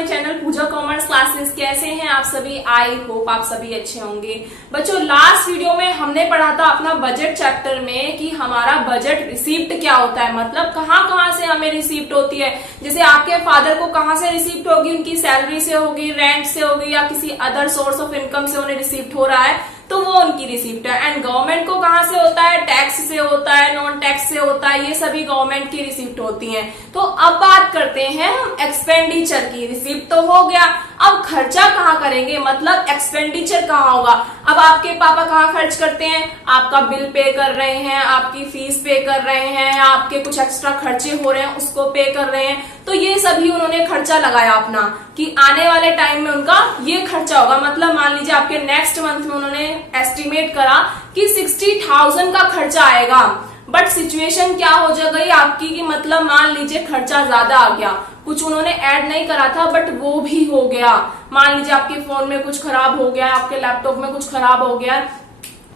My channel Pooja commerce classes. कैसे हैं आप सभी? आई होप आप सभी अच्छे होंगे। बच्चों, लास्ट वीडियो में हमने पढ़ा था अपना बजट चैप्टर में कि हमारा बजट रिसीप्ट क्या होता है, मतलब कहाँ कहाँ से हमें रिसीप्ट होती है। जैसे आपके फादर को कहाँ से रिसीप्ट होगी, उनकी सैलरी से होगी, रेंट से होगी, या किसी अदर सोर्स ऑफ इनकम से उन्हें रिसीप्ट हो रहा है, तो वो उनकी रिसीप्ट है। एंड गवर्नमेंट को कहाँ से होता है? टैक्स से होता है, नॉन टैक्स से होता है, ये सभी गवर्नमेंट की रिसीप्ट होती हैं। तो अब बात करते हैं हम एक्सपेंडिचर की। रिसीप्ट तो हो गया, अब खर्चा कहाँ करेंगे, मतलब एक्सपेंडिचर कहाँ होगा। अब आपके पापा कहाँ खर्च करते हैं? आपका बिल पे कर रहे हैं, आपकी फीस पे कर रहे हैं, आपके कुछ एक्स्ट्रा खर्चे हो रहे हैं उसको पे कर रहे हैं। तो ये सभी उन्होंने खर्चा लगाया अपना कि आने वाले टाइम में उनका ये खर्चा होगा। मतलब मान लीजिए आपके नेक्स्ट मंथ में उन्होंने एस्टिमेट करा कि 60,000 का खर्चा आएगा, बट सिचुएशन क्या हो जा गई आपकी कि मतलब मान लीजिए खर्चा ज्यादा आ गया, कुछ उन्होंने ऐड नहीं करा था बट वो भी हो गया। मान लीजिए आपके फोन में कुछ खराब हो गया, आपके लैपटॉप में कुछ खराब हो गया,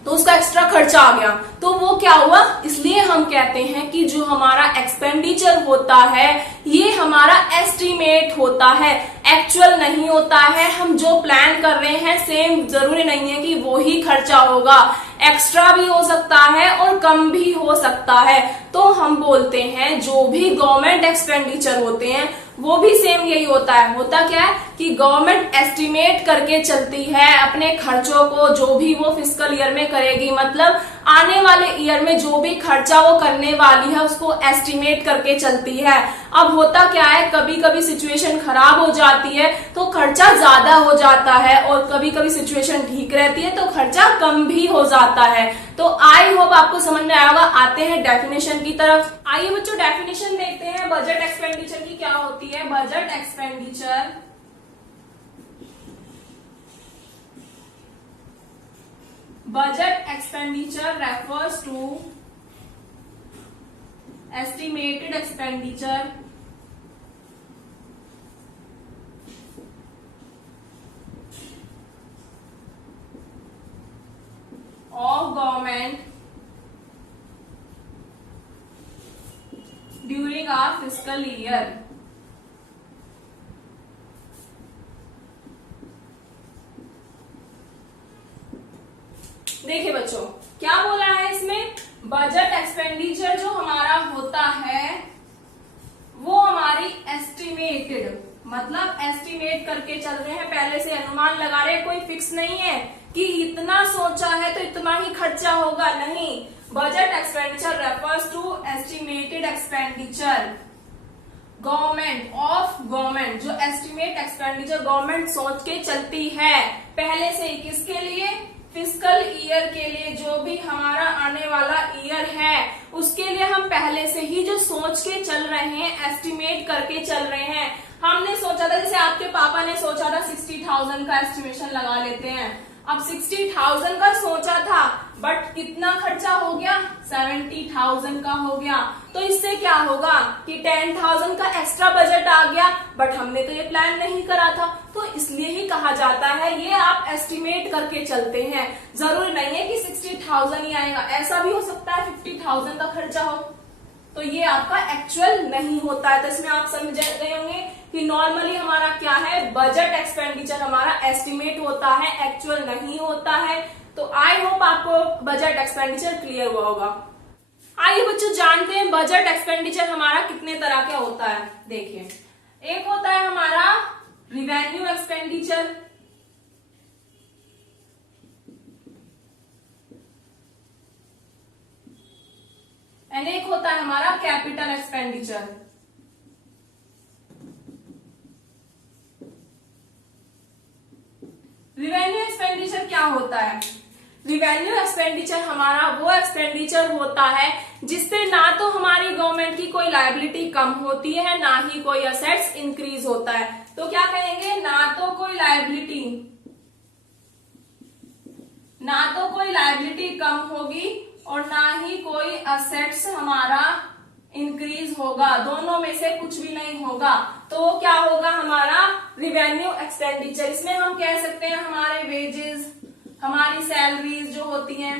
तो उसका एक्स्ट्रा खर्चा आ गया। तो वो क्या हुआ, इसलिए हम कहते हैं कि जो हमारा एक्सपेंडिचर होता है ये हमारा एस्टिमेट होता है, एक्चुअल नहीं होता है। हम जो प्लान कर रहे हैं सेम जरूरी नहीं है कि वो ही खर्चा होगा, एक्स्ट्रा भी हो सकता है और कम भी हो सकता है। तो हम बोलते हैं जो भी गवर्नमेंट एक्सपेंडिचर होते हैं वो भी सेम यही होता है। होता क्या है कि गवर्नमेंट एस्टिमेट करके चलती है अपने खर्चों को, जो भी वो फिस्कल ईयर में करेगी, मतलब आने वाले ईयर में जो भी खर्चा वो करने वाली है उसको एस्टिमेट करके चलती है। अब होता क्या है, कभी कभी सिचुएशन खराब हो जाती है तो खर्चा ज्यादा हो जाता है, और कभी कभी सिचुएशन ठीक रहती है तो खर्चा कम भी हो जाता है। तो आई होप आपको समझ में आया होगा। आते हैं डेफिनेशन की तरफ। आइए बच्चों डेफिनेशन देखते हैं बजट एक्सपेंडिचर की क्या होती है। Budget expenditure refers to estimated expenditure of government during a fiscal year। देखिए बच्चों क्या बोला है इसमें, बजट एक्सपेंडिचर जो हमारा होता है वो हमारी एस्टिमेटेड, मतलब एस्टिमेट करके चल रहे हैं, पहले से अनुमान लगा रहे हैं, कोई फिक्स नहीं है कि इतना सोचा है तो इतना ही खर्चा होगा, नहीं। Budget expenditure refers to estimated expenditure government, जो एस्टिमेट एक्सपेंडिचर गवर्नमेंट सोच के चलती है पहले से ही, किसके लिए? फिस्कल ईयर के लिए। जो भी हमारा आने वाला ईयर है उसके लिए हम पहले से ही जो सोच के चल रहे हैं, एस्टिमेट करके चल रहे हैं। हमने सोचा था, जैसे आपके पापा ने सोचा था 60,000 का एस्टिमेशन लगा लेते हैं। अब 60,000 का सोचा था बट कितना खर्चा हो गया? 70,000 का हो गया। तो इससे क्या होगा कि 10,000 का एक्स्ट्रा बजट आ गया, बट हमने तो ये प्लान नहीं करा था। तो इसलिए ही कहा जाता है ये आप एस्टिमेट करके चलते हैं। जरूरी नहीं है कि 60,000 ही आएगा, ऐसा भी हो सकता है 50,000 का खर्चा हो, तो ये आपका एक्चुअल नहीं होता है। तो इसमें आप समझ गए होंगे कि नॉर्मली हमारा क्या है, बजट एक्सपेंडिचर हमारा एस्टिमेट होता है, एक्चुअल नहीं होता है। तो आई होप आपको बजट एक्सपेंडिचर क्लियर हुआ होगा। आइए बच्चों जानते हैं बजट एक्सपेंडिचर हमारा कितने तरह का होता है। देखिए, एक होता है हमारा रिवेन्यू एक्सपेंडिचर, एंड एक होता है हमारा कैपिटल एक्सपेंडिचर। रिवेन्यू एक्सपेंडिचर क्या होता है? रिवेन्यू एक्सपेंडिचर हमारा वो एक्सपेंडिचर होता है जिससे ना तो हमारी गवर्नमेंट की कोई लायबिलिटी कम होती है, ना ही कोई असेट्स इंक्रीज होता है। तो क्या कहेंगे, ना तो कोई लायबिलिटी कम होगी और ना ही कोई असेट्स हमारा इंक्रीज होगा, दोनों में से कुछ भी नहीं होगा। तो क्या होगा हमारा रिवेन्यू एक्सपेंडिचर। इसमें हम कह सकते हैं हमारे वेजेस, हमारी सैलरीज जो होती हैं,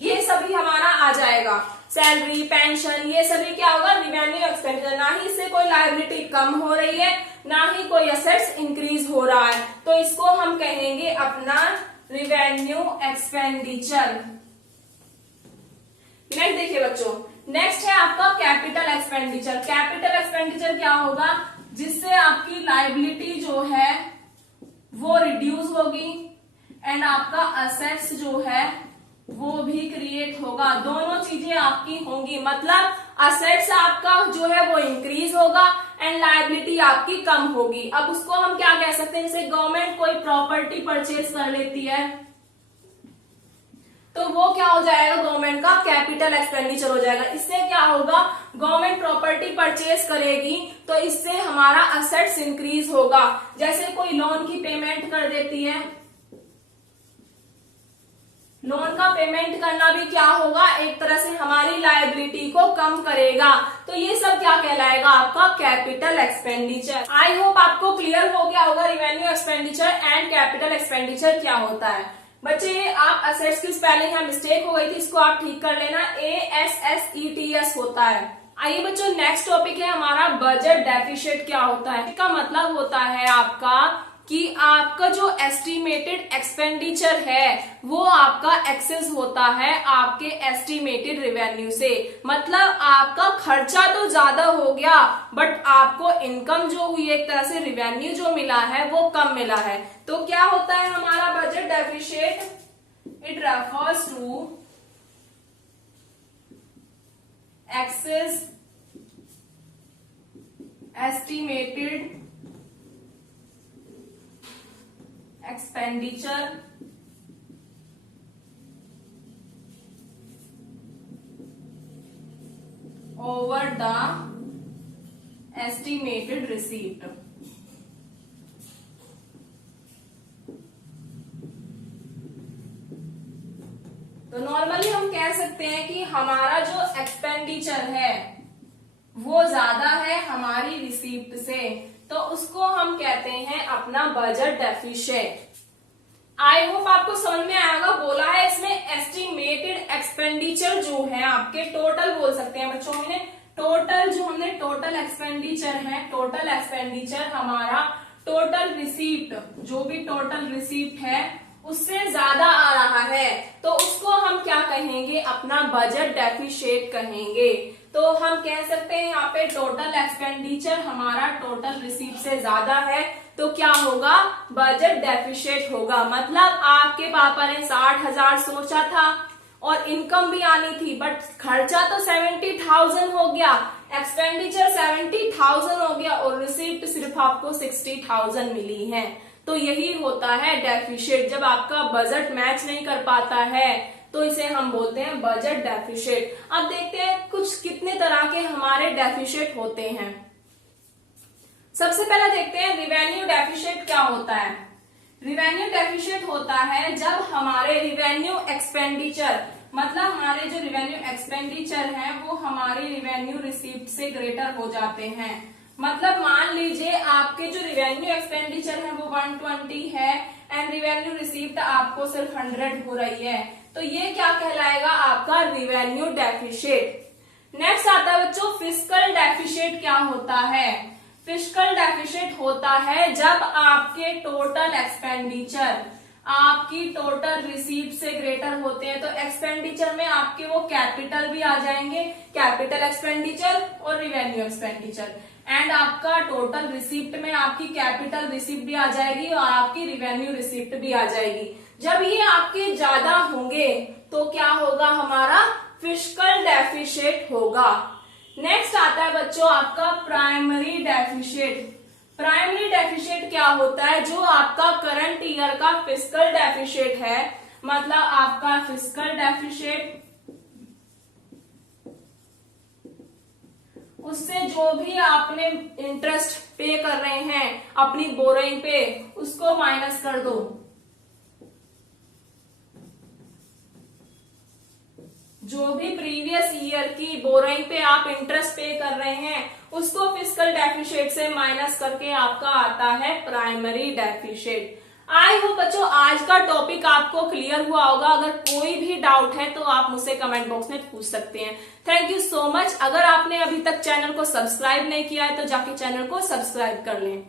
ये सभी हमारा आ जाएगा। सैलरी, पेंशन, ये सभी क्या होगा, रिवेन्यू एक्सपेंडिचर। ना ही इससे कोई लायबिलिटी कम हो रही है, ना ही कोई असेट्स इंक्रीज हो रहा है, तो इसको हम कहेंगे अपना रिवेन्यू एक्सपेंडिचर। नेक्स्ट देखिए बच्चों, नेक्स्ट है आपका कैपिटल एक्सपेंडिचर। कैपिटल एक्सपेंडिचर क्या होगा, जिससे आपकी लायबिलिटी जो है वो रिड्यूस होगी एंड आपका असेट्स जो है वो भी क्रिएट होगा। दोनों चीजें आपकी होंगी, मतलब असेट्स आपका जो है वो इंक्रीज होगा एंड लायबिलिटी आपकी कम होगी। अब उसको हम क्या कह सकते हैं, जैसे गवर्नमेंट कोई प्रॉपर्टी परचेज कर लेती है तो वो क्या हो जाएगा, गवर्नमेंट का कैपिटल एक्सपेंडिचर हो जाएगा। इससे क्या होगा, गवर्नमेंट प्रॉपर्टी परचेज करेगी तो इससे हमारा असेट्स इंक्रीज होगा। जैसे कोई लोन की पेमेंट कर देती है, लोन का पेमेंट करना भी क्या होगा, एक तरह से हमारी लायबिलिटी को कम करेगा। तो ये सब क्या कहलाएगा, आपका कैपिटल एक्सपेंडिचर। आई होप आपको क्लियर हो गया होगा revenue expenditure and capital expenditure क्या होता है। बच्चे आप असेट्स की स्पेलिंग है मिस्टेक हो गई थी, इसको आप ठीक कर लेना, ASSETS होता है। आइए बच्चों, नेक्स्ट टॉपिक है हमारा बजट डेफिसिट क्या होता है। इसका मतलब होता है आपका कि आपका जो एस्टिमेटेड एक्सपेंडिचर है वो आपका एक्सेस होता है आपके एस्टिमेटेड रेवेन्यू से। मतलब आपका खर्चा तो ज्यादा हो गया बट आपको इनकम जो हुई, एक तरह से रेवेन्यू जो मिला है वो कम मिला है। तो क्या होता है हमारा budget deficit, it refers to excess estimated expenditure over the estimated receipt। तो नॉर्मली हम कह सकते हैं कि हमारा जो एक्सपेंडिचर है वो ज्यादा है हमारी रिसीप्ट से, तो उसको हम कहते हैं अपना बजट डेफिसिट। आई होप आपको समझ में आएगा। बोला है इसमें एस्टिमेटेड एक्सपेंडिचर जो है आपके टोटल बोल सकते हैं बच्चों में, टोटल जो हमने टोटल एक्सपेंडिचर है, टोटल एक्सपेंडिचर हमारा टोटल रिसीप्ट, जो भी टोटल रिसीप्ट है उससे ज्यादा आ रहा है तो उसको हम क्या कहेंगे, अपना बजट डेफिसिट कहेंगे। तो हम कह सकते हैं यहाँ पे टोटल एक्सपेंडिचर हमारा टोटल रिसीप्ट से ज्यादा है तो क्या होगा, बजट डेफिसिट होगा। मतलब आपके पापा ने 60,000 सोचा था और इनकम भी आनी थी बट खर्चा तो 70,000 हो गया, एक्सपेंडिचर 70,000 हो गया और रिसीप्ट सिर्फ आपको 60,000 मिली है। तो यही होता है डेफिसिट। जब आपका बजट मैच नहीं कर पाता है तो इसे हम बोलते हैं बजट डेफिसिट। अब देखते हैं कुछ कितने तरह के हमारे डेफिसिट होते हैं। सबसे पहले देखते हैं रिवेन्यू डेफिसिट क्या होता है। रिवेन्यू डेफिसिट होता है जब हमारे रिवेन्यू एक्सपेंडिचर, मतलब हमारे जो रिवेन्यू एक्सपेंडिचर है वो हमारी रिवेन्यू रिसीप्ट से ग्रेटर हो जाते हैं। मतलब मान लीजिए आपके जो रिवेन्यू एक्सपेंडिचर है वो 120 है एंड रिवेन्यू रिसीप्ट आपको सिर्फ 100 हो रही है, तो ये क्या कहलाएगा, आपका रिवेन्यू डेफिसिट। नेक्स्ट आता है बच्चों फिस्कल डेफिसिट क्या होता है। फिस्कल डेफिसिट होता है जब आपके टोटल एक्सपेंडिचर आपकी टोटल रिसीप्ट से ग्रेटर होते हैं। तो एक्सपेंडिचर में आपके वो कैपिटल भी आ जाएंगे, कैपिटल एक्सपेंडिचर और रिवेन्यू एक्सपेंडिचर, एंड आपका टोटल रिसीप्ट में आपकी कैपिटल रिसीप्ट भी आ जाएगी और आपकी रिवेन्यू रिसीप्ट भी आ जाएगी। जब ये आपके ज्यादा होंगे तो क्या होगा, हमारा फिस्कल डेफिसिट होगा। नेक्स्ट आता है बच्चों आपका प्राइमरी डेफिसिट। प्राइमरी डेफिसिट क्या होता है, जो आपका करंट ईयर का फिस्कल डेफिसिट है, मतलब आपका फिस्कल डेफिसिट उससे जो भी आपने इंटरेस्ट पे कर रहे हैं अपनी बोरोइंग पे उसको माइनस कर दो। जो भी प्रीवियस ईयर की बोरोइंग पे आप इंटरेस्ट पे कर रहे हैं उसको फिस्कल डेफिसिट से माइनस करके आपका आता है प्राइमरी डेफिसिट। आई होप बच्चों आज का टॉपिक आपको क्लियर हुआ होगा। अगर कोई भी डाउट है तो आप मुझसे कमेंट बॉक्स में पूछ सकते हैं। Thank you so much. अगर आपने अभी तक चैनल को सब्सक्राइब नहीं किया है तो जाके चैनल को सब्सक्राइब कर लें।